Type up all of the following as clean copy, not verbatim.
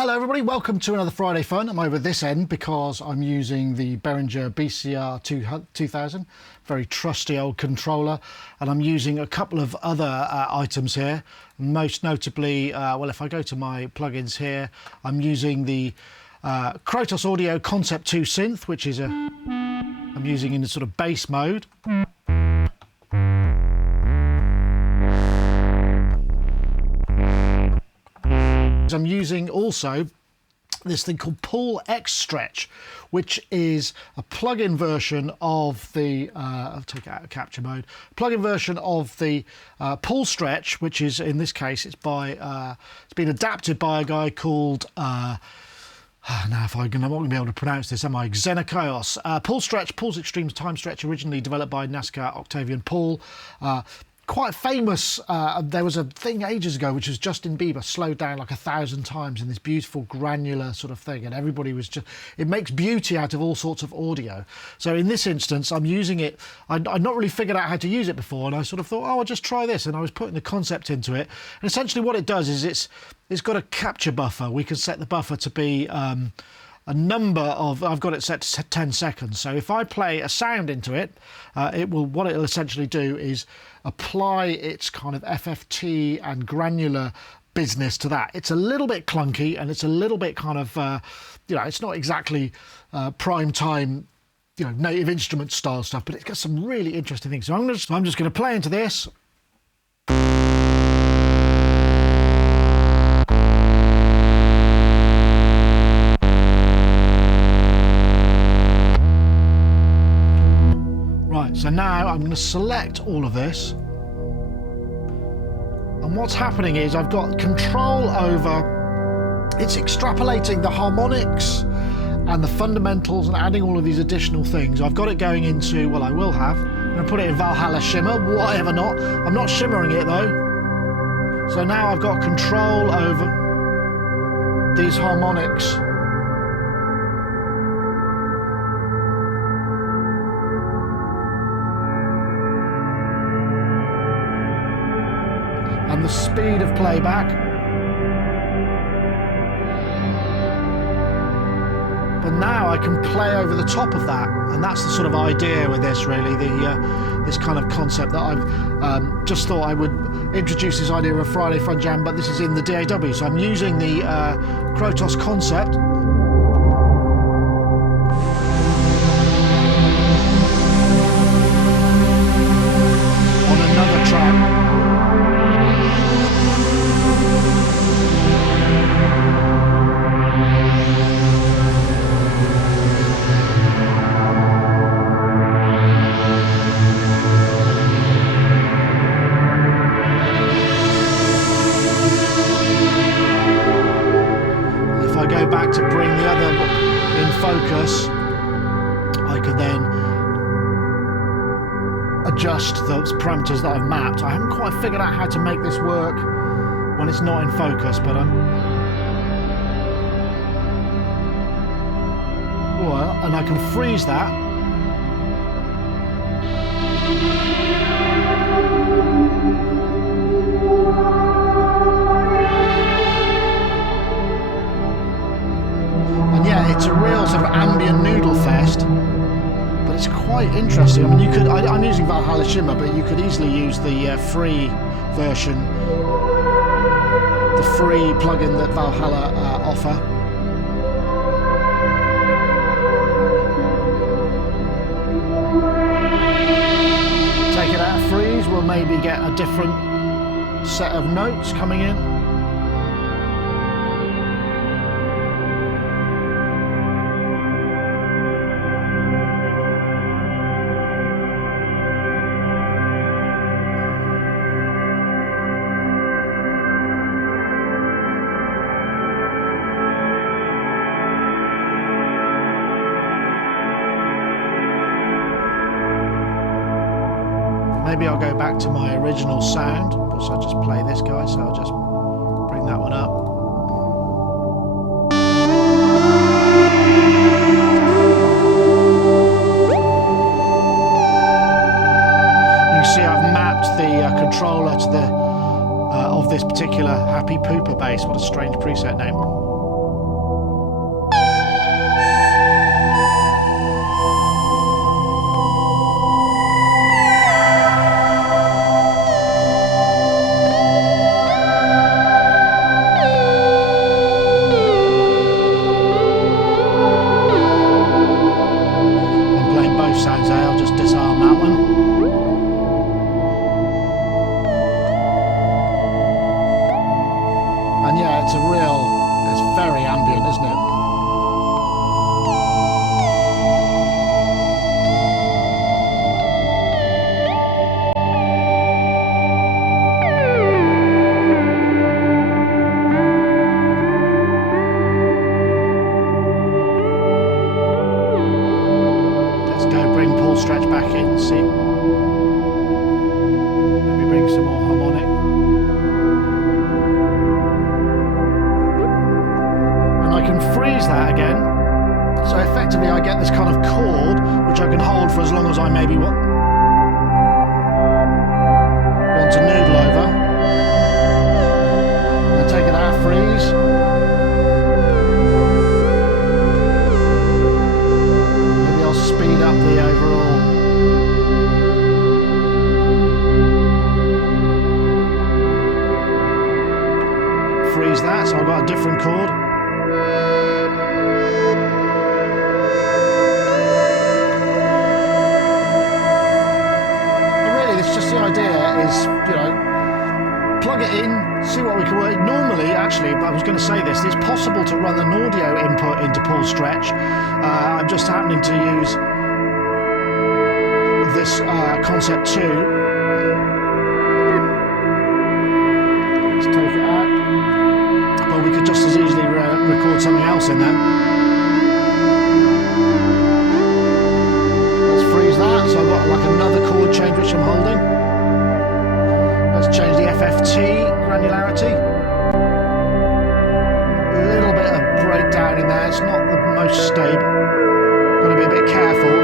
Hello everybody, welcome to another Friday Fun. I'm over this end because I'm using the Behringer BCR2000, very trusty old controller, and I'm using a couple of other items here. Most notably, well, if I go to my plugins here, I'm using the Krotos Audio Concept2 Synth, which is I'm using in the sort of bass mode. I'm using also this thing called PaulXstretch, which is a plug-in version of the I'll take it out of capture mode. Plug-in version of the PaulXstretch, which is in this case it's been adapted by a guy called now I'm not going to be able to pronounce this, am I? Xenakaios. PaulXstretch, Paul's Extreme Time Stretch, originally developed by NASCAR Octavian Paul. Quite famous. There was a thing ages ago which was Justin Bieber slowed down like 1,000 times in this beautiful granular sort of thing, and everybody was just, it makes beauty out of all sorts of audio. So in this instance I'm using it, I'd not really figured out how to use it before, and I sort of thought, oh, I'll just try this, and I was putting the concept into it, and essentially what it does is it's got a capture buffer. We can set the buffer to be a number of, I've got it set to 10 seconds. So if I play a sound into it, what it'll essentially do is apply its kind of FFT and granular business to that. It's a little bit clunky and it's a little bit kind of, it's not exactly prime time, native instrument style stuff, but it's got some really interesting things. So I'm just going to play into this. So now I'm going to select all of this, and what's happening is I've got control over, it's extrapolating the harmonics and the fundamentals and adding all of these additional things. I've got it going into, well, I will have, I'm going to put it in Valhalla Shimmer, whatever not. I'm not shimmering it though. So now I've got control over these harmonics. And the speed of playback. But now I can play over the top of that, and that's the sort of idea with this, really, this kind of concept that I've just thought I would introduce this idea of a Friday Fun Jam, but this is in the DAW. So I'm using the Krotos Concept. On another track. Back to bring the other in focus, I can then adjust those parameters that I've mapped. I haven't quite figured out how to make this work when it's not in focus, but and I can freeze that. It's a real sort of ambient noodle fest, but it's quite interesting. I mean, you could, I'm using Valhalla Shimmer, but you could easily use the free version, the free plugin that Valhalla offer. Take it out of freeze, we'll maybe get a different set of notes coming in. Maybe I'll go back to my original sound, so I'll just play this guy, so I'll just bring that one up. You can see I've mapped the controller to the of this particular Happy Pooper bass. What a strange preset name. I can freeze that again. So effectively I get this kind of chord which I can hold for as long as I maybe want to noodle over. And take it out of freeze. Maybe I'll speed up the overall. Freeze that, so I've got a different chord. The idea is, you know, plug it in, see what we can work. Normally, actually, I was going to say this, it's possible to run an audio input into PaulXstretch. I'm just happening to use this Concept2. Let's take it out. But we could just as easily record something else in there. Let's freeze that, so I've got like another chord change which I'm holding. Let's change the FFT granularity. A little bit of breakdown in there. It's not the most stable. Got to be a bit careful.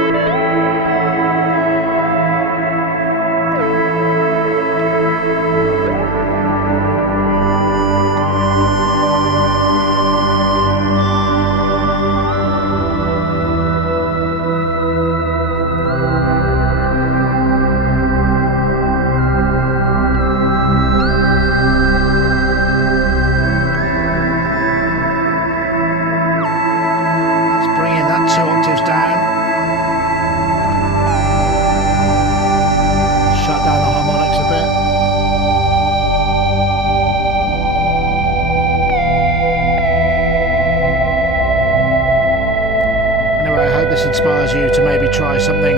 Inspires you to maybe try something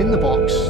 in the box